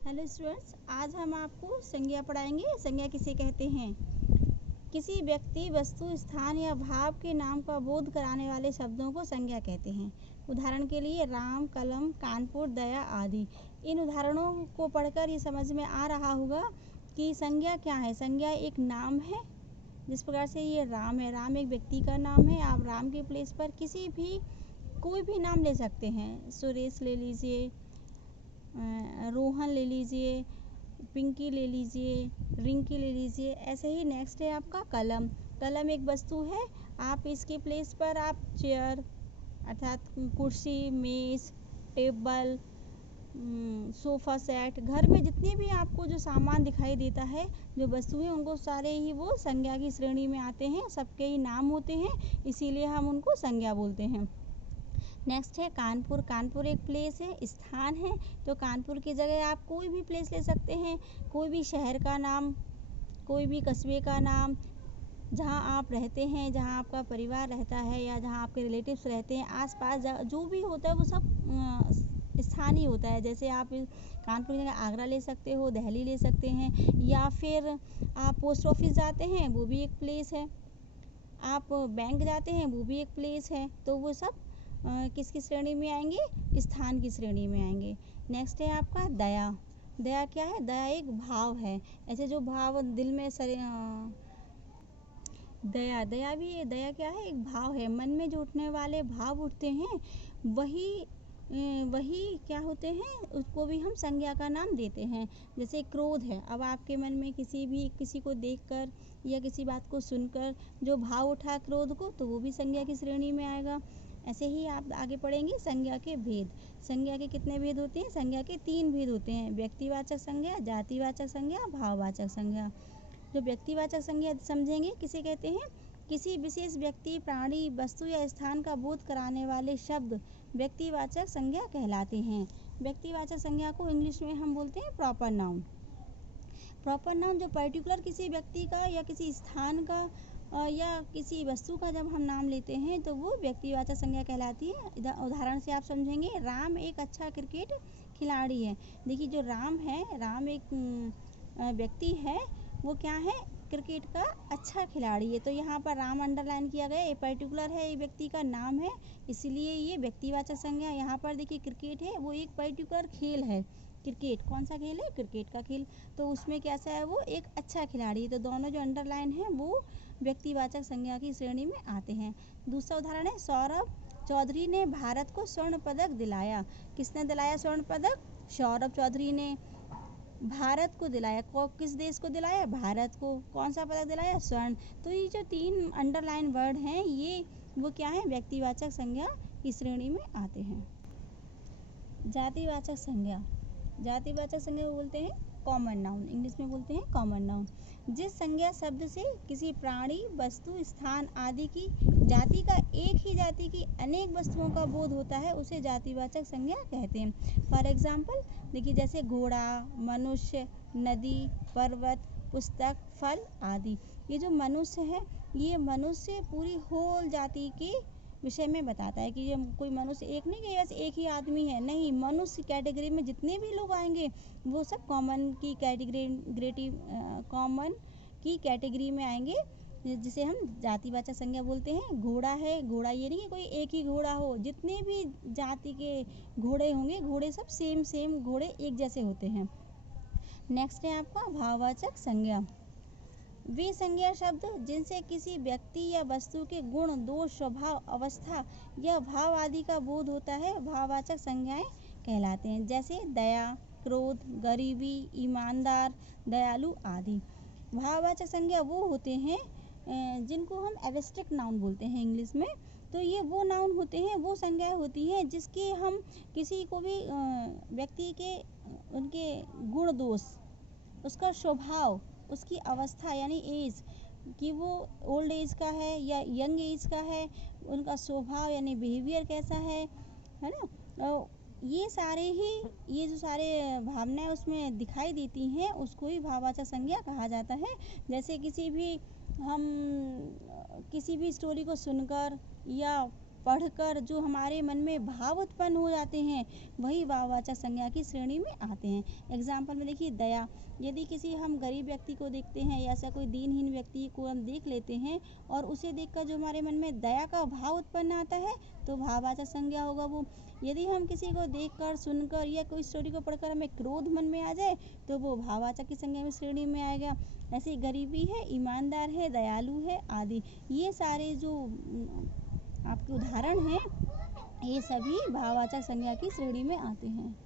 Hello students, आज हम आपको संज्ञा पढ़ाएंगे। संज्ञा किसे कहते हैं? किसी व्यक्ति, वस्तु, स्थान या भाव के नाम का बोध कराने वाले शब्दों को संज्ञा कहते हैं। उदाहरण के लिए राम, कलम, कानपुर, दया आदि। इन उदाहरणों को पढ़कर ये समझ में आ रहा होगा कि संज्ञा क्या है। संज्ञा एक नाम है। जिस प्रकार से ये राम है, राम एक व्यक्ति का नाम है। आप राम के प्लेस पर कोई भी नाम ले सकते हैं। सुरेश ले लीजिए, रोहन ले लीजिए, पिंकी ले लीजिए, रिंकी ले लीजिए। ऐसे ही नेक्स्ट है आपका कलम। कलम एक वस्तु है। आप इसके प्लेस पर आप चेयर अर्थात कुर्सी, मेज, टेबल, सोफ़ा सेट, घर में जितने भी आपको जो सामान दिखाई देता है, जो वस्तु है, उनको सारे ही वो संज्ञा की श्रेणी में आते हैं। सबके ही नाम होते हैं, इसीलिए हम उनको संज्ञा बोलते हैं। नेक्स्ट है कानपुर। कानपुर एक प्लेस है, स्थान है। तो कानपुर की जगह आप कोई भी प्लेस ले सकते हैं। कोई भी शहर का नाम, कोई भी कस्बे का नाम, जहाँ आप रहते हैं, जहाँ आपका परिवार रहता है या जहाँ आपके रिलेटिव्स रहते हैं, आसपास जो भी होता है वो सब स्थानीय होता है। जैसे आप कानपुर की जगह आगरा ले सकते हो, दिल्ली ले सकते हैं, या फिर आप पोस्ट ऑफिस जाते हैं, वो भी एक प्लेस है। आप बैंक जाते हैं, वो भी एक प्लेस है। तो वो सब किसकी श्रेणी में आएंगे? स्थान की श्रेणी में आएंगे। नेक्स्ट है आपका दया। दया क्या है? दया एक भाव है। ऐसे जो भाव दिल में दया क्या है? एक भाव है। मन में जो उठने वाले भाव उठते हैं, वही क्या होते हैं, उसको भी हम संज्ञा का नाम देते हैं। जैसे क्रोध है। अब आपके मन में किसी को देखकर या किसी बात को सुनकर जो भाव उठा क्रोध को, तो वो भी संज्ञा की श्रेणी में आएगा। ऐसे ही आप आगे पढ़ेंगे संज्ञा के भेद। संज्ञा के कितने भेद होते हैं? संज्ञा के 3 भेद होते हैं: व्यक्तिवाचक संज्ञा, जातिवाचक संज्ञा, भाववाचक संज्ञा। जो व्यक्तिवाचक संज्ञा समझेंगे किसे कहते हैं? किसी विशेष व्यक्ति, प्राणी, वस्तु या स्थान का बोध कराने वाले शब्द व्यक्तिवाचक संज्ञा कहलाते हैं। व्यक्तिवाचक संज्ञा को इंग्लिश में हम बोलते हैं प्रॉपर नाउन। प्रॉपर नाउन जो पर्टिकुलर किसी व्यक्ति का या किसी स्थान का या किसी वस्तु का जब हम नाम लेते हैं, तो वो व्यक्तिवाचक संज्ञा कहलाती है। उदाहरण से आप समझेंगे, राम एक अच्छा क्रिकेट खिलाड़ी है। देखिए, जो राम है, राम एक व्यक्ति है, वो क्या है? क्रिकेट का अच्छा खिलाड़ी है। तो यहाँ पर राम अंडरलाइन किया गया, ये पर्टिकुलर है, ये व्यक्ति का नाम है, इसलिए ये व्यक्तिवाचक संज्ञा। यहाँ पर देखिए, क्रिकेट है, वो एक पर्टिकुलर खेल है। क्रिकेट कौन सा खेल है? क्रिकेट का खेल। तो उसमें कैसा है? वो एक अच्छा खिलाड़ी है। तो दोनों जो अंडरलाइन है वो व्यक्तिवाचक संज्ञा की श्रेणी में आते हैं। दूसरा उदाहरण है, सौरभ चौधरी ने भारत को स्वर्ण पदक दिलाया। किसने दिलाया स्वर्ण पदक? सौरभ चौधरी ने भारत को दिलाया। किस देश को दिलाया? भारत को। कौन सा पदक दिलाया? स्वर्ण। तो ये जो 3 अंडरलाइन वर्ड हैं, ये वो क्या है? व्यक्तिवाचक संज्ञा की श्रेणी में आते हैं। जातिवाचक संज्ञा। जातिवाचक संज्ञा को बोलते हैं कॉमन नाउन। इंग्लिश में बोलते हैं कॉमन नाउन। जिस संज्ञा शब्द से किसी प्राणी, वस्तु, स्थान आदि की जाति का, एक ही जाति की अनेक वस्तुओं का बोध होता है, उसे जातिवाचक संज्ञा कहते हैं। फॉर एग्जाम्पल देखिए, जैसे घोड़ा, मनुष्य, नदी, पर्वत, पुस्तक, फल आदि। ये जो मनुष्य है, ये मनुष्य पूरी होल जाति के विषय में बताता है कि ये कोई मनुष्य एक नहीं कि बस एक ही आदमी है, नहीं। मनुष्य कैटेगरी में जितने भी लोग आएंगे, वो सब कॉमन की कैटेगरी में आएंगे, जिसे हम जातिवाचक संज्ञा बोलते हैं। घोड़ा है, घोड़ा ये नहीं कि कोई एक ही घोड़ा हो, जितने भी जाति के घोड़े होंगे, घोड़े सब सेम घोड़े एक जैसे होते हैं। नेक्स्ट है आपका भाववाचक संज्ञा। वे संज्ञा शब्द जिनसे किसी व्यक्ति या वस्तु के गुण, दोष, स्वभाव, अवस्था या भाव आदि का बोध होता है, भाववाचक संज्ञाएं कहलाते हैं। जैसे दया, क्रोध, गरीबी, ईमानदार, दयालु आदि। भाववाचक संज्ञा वो होते हैं जिनको हम एब्स्ट्रैक्ट नाउन बोलते हैं इंग्लिश में। तो ये वो नाउन होते हैं, वो संज्ञाएं होती हैं जिसके हम किसी को भी व्यक्ति के उनके गुण, दोष, उसका स्वभाव, उसकी अवस्था यानी एज, कि वो ओल्ड एज का है या यंग एज का है, उनका स्वभाव यानी बिहेवियर कैसा है ना। ये जो सारे भावनाएं उसमें दिखाई देती हैं, उसको ही भाववाचक संज्ञा कहा जाता है। जैसे किसी भी स्टोरी को सुनकर या पढ़कर जो हमारे मन में भाव उत्पन्न हो जाते हैं, वही भाववाचक संज्ञा की श्रेणी में आते हैं। एग्जाम्पल में देखिए, दया। यदि किसी हम गरीब व्यक्ति को देखते हैं या ऐसा कोई दीनहीन व्यक्ति को हम देख लेते हैं और उसे देखकर जो हमारे मन में दया का भाव उत्पन्न आता है, तो भाववाचक संज्ञा होगा वो। यदि हम किसी को देखकर, सुनकर या कोई स्टोरी को पढ़कर हमें क्रोध मन में आ जाए, तो वो भाववाचक की संज्ञा में श्रेणी में आएगा। ऐसे गरीबी है, ईमानदार है, दयालु है आदि, ये सारे जो आपके उदाहरण हैं, ये सभी भाववाचक संज्ञा की श्रेणी में आते हैं।